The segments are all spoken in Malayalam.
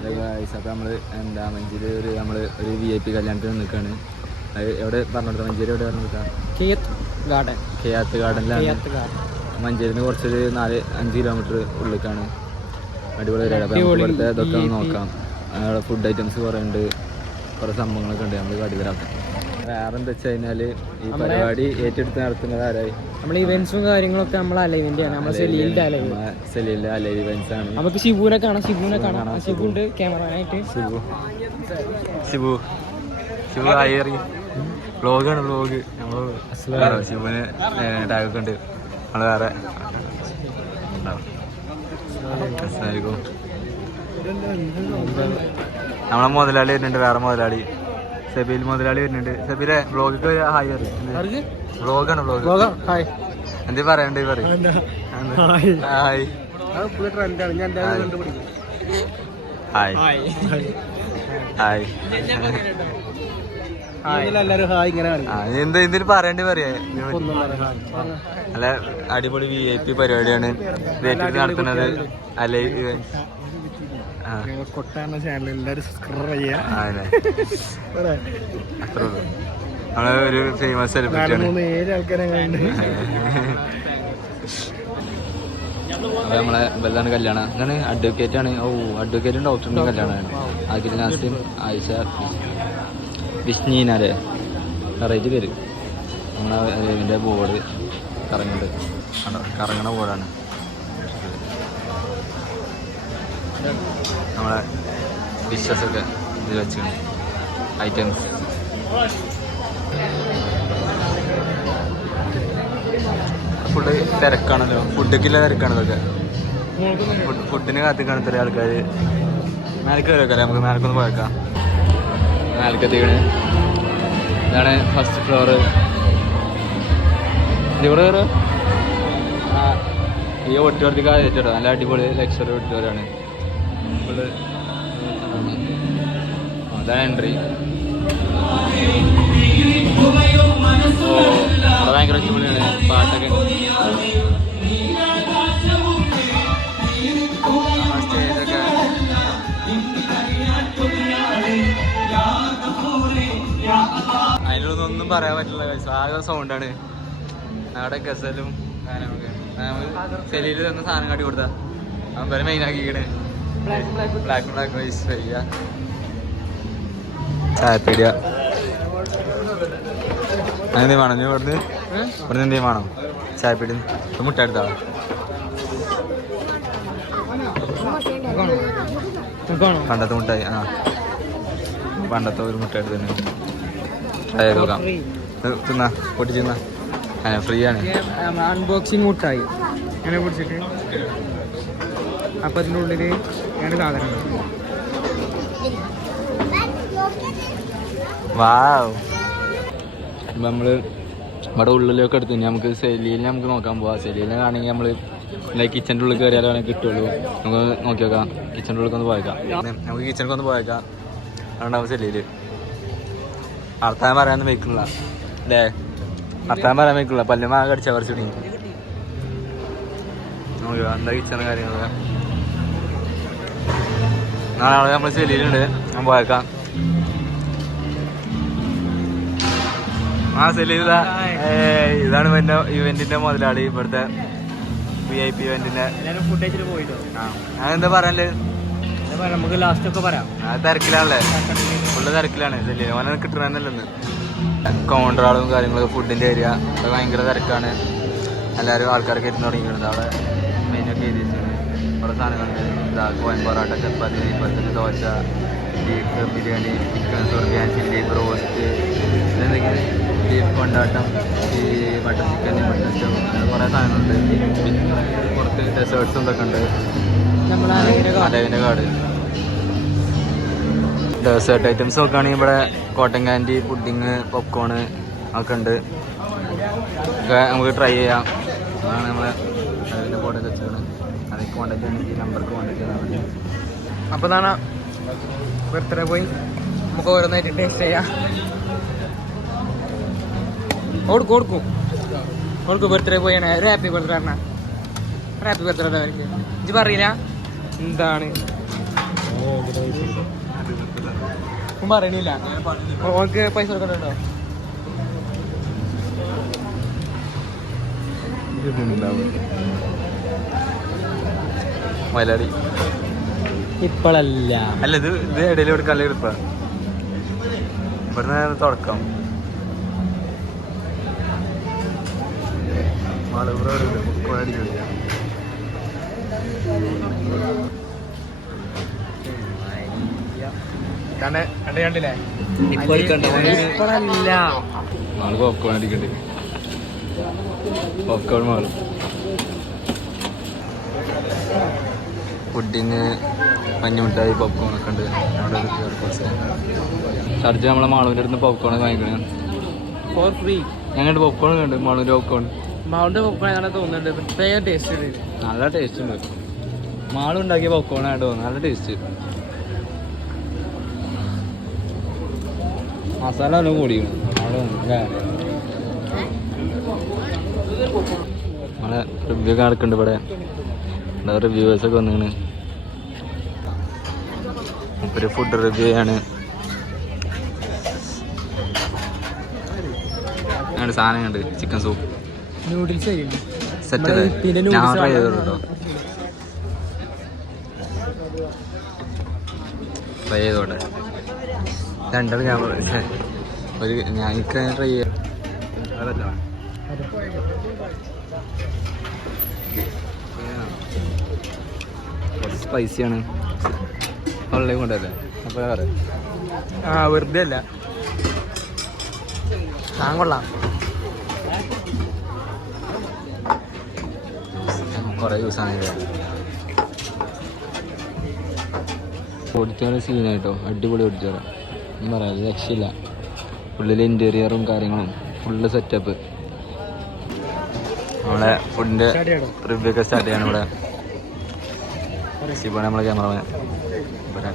അപ്പോൾ നമ്മൾ എന്താ മഞ്ചേരി നമ്മൾ ഒരു VIP കല്യാണത്തിന് നിൽക്കുകയാണ്. അത് എവിടെ പറഞ്ഞു കൊടുത്താൽ മഞ്ചേരി എവിടെ പറഞ്ഞു കൊടുത്താൽ കെയാത്ത് ഗാർഡനിലാണ്. മഞ്ചേരിയിൽ നിന്ന് കുറച്ചൊരു 4-5 കിലോമീറ്റർ ഉള്ളിലേക്കാണ്. അടിപൊളി പരിപാടി. അപ്പോൾ നമുക്ക് ഇവിടുത്തെ ഇതൊക്കെ ഒന്ന് നോക്കാം. അവിടെ ഫുഡ് ഐറ്റംസ് കുറേ ഉണ്ട്, കുറേ സംഭവങ്ങളൊക്കെ ഉണ്ട്. നമ്മൾ കടിതരാക്കാം. വേറെ എന്താ വെച്ച് കഴിഞ്ഞാൽ ഈ പരിപാടി ഏറ്റെടുത്ത് നടത്തുന്നത് ആരായി? നമ്മൾ ഇവന്റ്സും കാര്യങ്ങളൊക്കെ നമ്മളെ അലൈവിൻ്റെയാണ്. നമ്മളെ സെലീലിൻ്റെ അലൈവ് ഇവന്റ്സ് ആണ്. നമുക്ക് ഷിബുവിനെ കാണാം. ഷിബു ഉണ്ട് ക്യാമറമാനായിട്ട്. ഷിബു ആയേറി വ്ളോഗാണ്. വ്ളോഗ് നമ്മൾ ഷിബുവിന് ടാഗൊക്കെ ഉണ്ട്. നമ്മൾ വേറെ നമ്മളെ മുതലാളി വരുന്നുണ്ട്. വേറെ മുതലാളി സെബീൽ മുതലാളി വരുന്നുണ്ട്. സെബീലെ വ്ളോഗിക്ക് ഒരു ഹായ് പറയും. വ്ളോഗാണ് വ്ളോഗ്. എന്തേ പറയണ്ടേ പറയും. ഹായ് ഹായ് എന്തിനു പറയണ്ടേ പറയാ. നല്ല അടിപൊളി VIP പരിപാടിയാണ് നടത്തുന്നത്. അല്ലേ നമ്മള് ഒരു ഫേമസ് സെലിബ്രിറ്റിയാണ്. നമ്മളെ ബെല്ലാണ് കല്യാണം. എന്താണ് അഡ്വക്കേറ്റ് ആണ്. അഡ്വക്കേറ്റും ഡോക്ടറിന്റെ കല്യാണമാണ്. അഖിൽ നാസിം, ആയിഷ, വിഷ്ണീന അല്ലേ വെറൈറ്റി പേര്. നമ്മളെ ഇതിൻ്റെ ബോർഡ് കറങ്ങണ ബോർഡാണ്. നമ്മളെ ഡിഷസൊക്കെ ഇതിൽ വെച്ചാണ് ഐറ്റംസ്. ഫുഡ് തിരക്കാണല്ലോ. ഫുഡൊക്കെയുള്ള തിരക്കാണ് ഇതൊക്കെ. ഫുഡിന് കാത്തിക്കാണ് ഇത്ര ആൾക്കാർ. മേലക്ക് വരേക്കല്ലേ, നമുക്ക് മേലക്കൊന്ന് പോയേക്കാം. മേലക്കെത്തിക്കണ്. ഇതാണ് ഫസ്റ്റ് ഫ്ലോറ്. ഇവിടെ കയറുക. ഈ ഓഡിറ്റോറിയത്തിൽ ആയിട്ടോ നല്ല അടിപൊളി ലക്ഷറി ഓഡിറ്റോറിയമാണ്. അതാണ് എൻട്രി. അവിടെ ഭയങ്കര അടിപൊളിയാണ്. പാട്ടൊക്കെ സ്റ്റേജൊക്കെ അതിലൊന്നും പറയാൻ പറ്റില്ല. ആകെ സൗണ്ടാണ്. അവിടെ ഗസലും കാര്യങ്ങളൊക്കെ. സെലിയിൽ തന്ന സാധനം കാട്ടി കൊടുത്താ അവൻ വരെ മെയിനാക്കിക്കണേ. ബ്ലാക്ക് റൈസ് വരിക, ചായപ്പീടിയ. അങ്ങനെ വേണം. നീ ഇവിടുന്ന് എന്തെങ്കിലും വേണം? ചായപ്പീടി മുട്ട എടുത്താളാ. പണ്ടത്തെ മുട്ടായി. പണ്ടത്തെ ഒരു മുട്ട എടുത്ത് തന്നെ ട്രൈ ചെയ്ത് നോക്കാം. തിന്നാ പൊട്ടി തിന്നാ. ഫ്രീ ആണ്. അൺബോക്സിങ് മുട്ടായി അങ്ങനെ പിടിച്ചിട്ട് അപ്പം അതിൻ്റെ ഉള്ളിൽ രണ്ട് സാധനം. വാവ്. നമ്മള് ഇവിടെ ഉള്ളിലൊക്കെ എടുത്തു. നമുക്ക് സെലീലിനെ നമുക്ക് നോക്കാൻ പോവാം. സെലീലിനെ ആണെങ്കിൽ നമ്മൾ കിച്ചൻ്റെ ഉള്ളിൽ കയറിയാലാണ് കിട്ടുള്ളൂ. നമുക്ക് നോക്കി നോക്കാം. കിച്ചൻ്റെ ഉള്ളിൽ ഒന്ന് പോയേക്കാം. നമുക്ക് കിച്ചണിലേക്ക് ഒന്ന് പോയേക്കാം. അതുകൊണ്ടാവും സെലീല്. വർത്താനം പറയാനൊന്നും വെക്കുന്നില്ല അല്ലേ? വർത്താനം പറയാൻ വെക്കില്ല. പല്ലുമാ കടിച്ച കുറച്ച് തുടങ്ങി. നോക്കുക എന്താ കിച്ചണ കാര്യങ്ങളൊക്കെ. നാളെ നമ്മൾ സെലീലുണ്ട്. ഞാൻ പോയേക്കാം. സെലീല ഇതാണ് പിന്നെ ഇവന്റിന്റെ മുതലാളി. ഇവിടുത്തെ VIP ഇവന്റിന്റെ. അതെന്താ പറയാനല്ലേ? നമുക്ക് ലാസ്റ്റ് ഒക്കെ പറയാം. തിരക്കിലാണല്ലേ? ഫുള്ള് തിരക്കിലാണ്. സെലീല ഓനെ കിട്ടണമെന്നല്ലെന്ന്. കൗണ്ടറുകളും കാര്യങ്ങളൊക്കെ ഫുഡിന്റെ ഏരിയ ഭയങ്കര തിരക്കാണ്. എല്ലാവരും ആൾക്കാരൊക്കെ ഇരുന്ന് തുടങ്ങിയിട്ടുണ്ട്. അവിടെ മെയിനൊക്കെ എഴുതി വെച്ചാണ്. അവിടെ സാധനങ്ങളുണ്ട്. കോയൻ പൊറോട്ട, ചപ്പാത്തി, നെയ്പത്തല്, ദോശ, ബീഫ് ബിരിയാണി, ചിക്കൻ സുർബിയാൻ, ചില്ലി ബ്രോസ്റ്റ്, എന്തെങ്കിലും ബീഫ് കൊണ്ടാട്ടം, ഈ ബട്ടർ ചിക്കൻ, മട്ടൺ സ്റ്റവ്, അങ്ങനെ കുറേ സാധനങ്ങളുണ്ട്. പുറത്ത് ഡെസേർട്ട്സും ഇതൊക്കെ ഉണ്ട്. അലവിൻ്റെ കാർഡ് ഡെസേർട്ട് ഐറ്റംസ് നോക്കുകയാണെങ്കിൽ ഇവിടെ കോട്ടൻ ക്യാൻഡി, പുഡിങ്, പോപ്കോണ് ഒക്കെ ഉണ്ട്. ഒക്കെ നമുക്ക് ട്രൈ ചെയ്യാം. അതാണ് നമ്മളെ അതിൻ്റെ ബോർഡിൽ വെച്ചാണ്. അതിലേക്ക് കോൺടാക്ട് ചെയ്യണമെങ്കിൽ നമ്പർക്ക് കോൺടാക്ട് ചെയ്താൽ മതി. അപ്പോൾ ഇതാണ് ബർത്ത്ഡേ പോയി നമുക്ക് ഓരോന്നായിട്ട് ടേസ്റ്റ് ചെയ്യാം. കൊടുക്കും ബർത്ത്ഡേ പോയാണ്. ഒരു ഹാപ്പി ബർത്ത്ഡേ പറഞ്ഞ ഹാപ്പി ബർത്ത്ഡേ അവർക്ക്. ഇത് പറയില്ല എന്താണ് ഒന്നും പറയണില്ല. ഓൾക്ക് പൈസ കൊടുക്കണ്ടോ? മലയാളി ഇപ്പോഴല്ല. അല്ല ഇത് ഇടയിൽ കൊടുക്കാല്ലേ എടുപ്പ ഇവിടുന്ന് തുടക്കം കണ്ടില്ലേ? ഇപ്പോഴല്ല മാള് പോപ്കോൺ അടിക്കണ്ട്. പോപ്കോൺ മാള് പുഡിങ് മഞ്ഞുമിഠായി പോപ്കോൺ ഒക്കെ ഉണ്ട്. ഷർജ നമ്മളെ മാളൂൻ്റെ അടുത്ത് പോപ്കോൺ വാങ്ങിക്കണേ ഫോർ ഫ്രീ. ഞങ്ങളുടെ പോപ്കോൺ കണ്ട് മാളൂൻ്റെ പോപ്കോൺ. മാളിന്റെ പോപ്കോൺ അങ്ങനെ തോന്നുന്നുണ്ട്. പ്രത്യേക ടേസ്റ്റ്. നല്ല ടേസ്റ്റ് ഉണ്ട്. മാളുണ്ടാക്കിയ പോപ്കോൺ ആയിട്ട് തോന്നുന്നു. നല്ല ടേസ്റ്റ്. മസാല എല്ലാം കൂടിക്കണം. നമ്മളെ റിവ്യൂ ഒക്കെ നടക്കുന്നുണ്ട് ഇവിടെ. റിവ്യൂവേഴ്സൊക്കെ വന്നിങ്ങനെ ഒരു ഫുഡ് റിവ്യൂ ആണ്. അങ്ങനെ സാധനം കണ്ട് ചിക്കൻ സൂപ്പ് നൂഡിൽസ് സെറ്റ് ഞാൻ ട്രൈ ചെയ്തോളൂ കേട്ടോ. ട്രൈ ചെയ്തോട്ടെ. രണ്ടാൾ ഞാൻ ഒരു എനിക്ക് ട്രൈ ചെയ്യാം. അതല്ല കുറച്ച് സ്പൈസിയാണ്. വളരെ കൊണ്ടല്ലേ അപ്പോൾ വേറെ വെറുതെ അല്ല, ഞാൻ കൊള്ളാം. കുറേ ദിവസമാണ് ഓടിച്ചോറ് സീനായിട്ടോ. അടിപൊളി ഓടിച്ചോറ് ഒന്നും പറയാം, രക്ഷയില്ല. ഉള്ളിൽ ഇൻറ്റീരിയറും കാര്യങ്ങളും ഫുള്ള് സെറ്റപ്പ്. നമ്മളെ ഫുഡിൻ്റെ റിവ്യൂ ഒക്കെ സ്റ്റാർട്ട് ചെയ്യാണ് ഇവിടെ. ശിവണ് നമ്മളെ ക്യാമറമാൻ. ഇവിടെ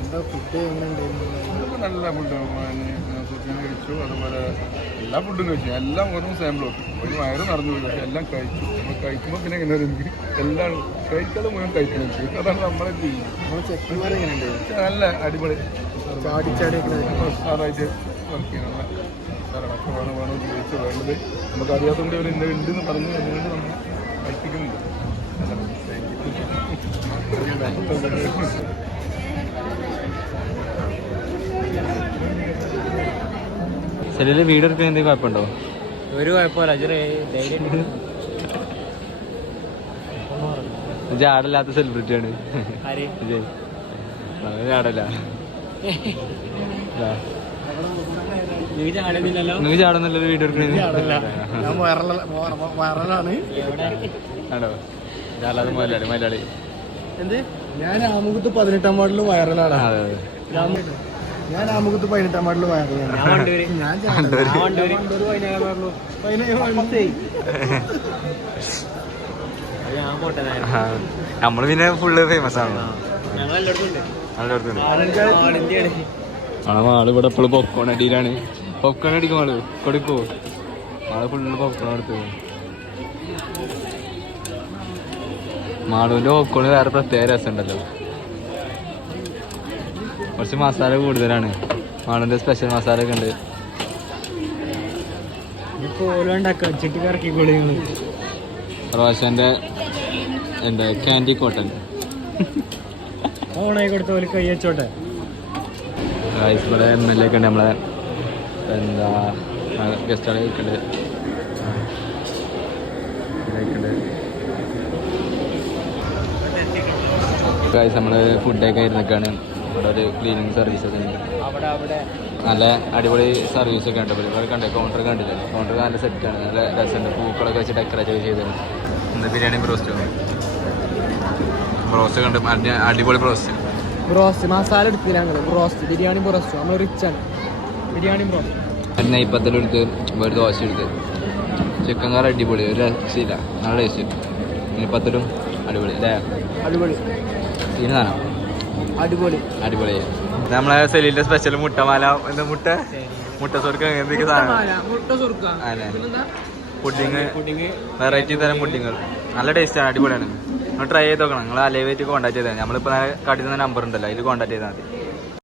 എന്താ ഫുഡ് എങ്ങനെ ഉണ്ടായിരുന്നു? നല്ല ഫുഡ് ചിക്കൻ കഴിച്ചു, അതുപോലെ എല്ലാ ഫുഡും കഴിച്ചു. എല്ലാം ഓരോ സാമ്പിൾ നോക്കി ഒരു വയറ് നിറഞ്ഞു പോയി. പക്ഷെ എല്ലാം കഴിച്ചു. നമ്മൾ കഴിക്കുമ്പോൾ പിന്നെ എങ്ങനെ എനിക്ക് എല്ലാം കഴിക്കാതെ മുഴുവൻ കഴിക്കണം. അതാണ് നമ്മളെ ചെക്കന്മാർ എങ്ങനെയുണ്ട്? നല്ല അടിപൊളി ചാടിച്ചാടിയൊക്കെ സാറായിട്ട് വർക്ക് ചെയ്യണം. നല്ല വേണം ചോദിച്ചു വേണ്ടത് നമുക്ക് അറിയാത്തതുകൊണ്ട് അവർ ഇന്ന ഉണ്ടെന്ന് പറഞ്ഞു അതുകൊണ്ട് നമ്മൾ കഴിപ്പിക്കുന്നുണ്ട്. ചിലര് വീഡിയോ എടുക്കാൻ എന്തെങ്കിലും കുഴപ്പമുണ്ടോ? ഒരു കുഴപ്പമില്ല. ചാടല്ലാത്ത സെലിബ്രിറ്റിയാണ് വിജയ്. വളരെ ചാടല്ല. നീ ചാടുന്നല്ലോ വീഡിയോ എടുക്കണേ. ആണോ? ചാടാതെ മലയാളി. എന്ത്? ഞാൻ ആമുഖത്ത് 18ാം വാർഡിൽ വൈറലാണ്. അതെ അതെ. ഞാൻ ആമുഖത്ത് 18ാം വാർഡിൽ വൈറലാണ്. നമ്മള് പിന്നെ ഫുള്ള് ഫേമസ് ആണ്. ആള് ഇവിടെ എപ്പോഴും പോപ്കോൺ അടിയിലാണ്. പോപ്കോൺ അടിക്കും ആള് കൊടുക്കോ. ആള് ഫുള്ള് പോപ്കോൺ എടുത്ത്. മാളുവിന്റെ പോപ്കോൺ വേറെ പ്രത്യേക രസമുണ്ടല്ലോ. കുറച്ച് മസാല കൂടുതലാണ്. മാളുവിന്റെ സ്പെഷ്യൽ മസാല ഒക്കെ ഉണ്ട്. റോഷന്റെ എന്താ ക്യാൻഡി കോട്ടൺ ഓണായി കൊടുത്ത പോലെ കൈ വെച്ചോട്ടെ. ഇവിടെ MLA ഒക്കെ ഉണ്ട്. നമ്മളെ എന്താ ഗസ്റ്റുകളെ കഴിക്കുന്നുണ്ട്. നമ്മള് ഫുഡൊക്കെ ഇരുന്നൊക്കെയാണ്. ഇവിടെ ഒരു ക്ലീനിങ് സർവീസ് ഒക്കെ ഉണ്ട്. നല്ല അടിപൊളി സർവീസ് ഒക്കെ ഉണ്ട്. ഇവിടെ കണ്ടേ കൗണ്ടർ കണ്ടില്ല. കൗണ്ടർ നല്ല സെറ്റാണ്. നല്ല രസമുണ്ട്. പൂക്കളൊക്കെ വെച്ച് ഡെക്കറേറ്റ് ചെയ്തത്. എന്താ ബിരിയാണി ബ്രോസ്റ്റ് കണ്ട് അടിപൊളി ബ്രോസ്റ്റ് മസാല എടുത്തില്ല. ബ്രോസ്റ്റ് ബിരിയാണി ബ്രോസ്റ്റ് നമ്മൾ റിച്ച് ആണ്. ബിരിയാണി ബ്രോസ്റ്റ് നെയ്പ്പത്തലെടുത്ത് ഒരു ദോശ എടുത്ത് ചിക്കൻ കറി അടിപൊളി. ഒരു രക്ഷയില്ല. നല്ല ടേസ്റ്റ്. നെയ്പ്പത്തലും അടിപൊളി അല്ലേ? അടിപൊളി സീന സാധനം. അടിപൊളി. നമ്മളെ സെലീന്റെ സ്പെഷ്യൽ മുട്ടമാല. എന്താ മുട്ട സൊറുക്ക എന്തൊക്കെ സാധനം. പുഡിങ് വെറൈറ്റി തരം പുഡിങ്ങൾ. നല്ല ടേസ്റ്റാണ്, അടിപൊളിയാണ്. നിങ്ങൾ ട്രൈ ചെയ്ത് നോക്കണം. നിങ്ങൾ അലൈവായിട്ട് കോൺടാക്ട് ചെയ്താൽ മതി. നമ്മളിപ്പോൾ കാട്ടി തന്ന നമ്പർ ഉണ്ടല്ലോ, അതിൽ കോൺടാക്ട് ചെയ്താൽ മതി.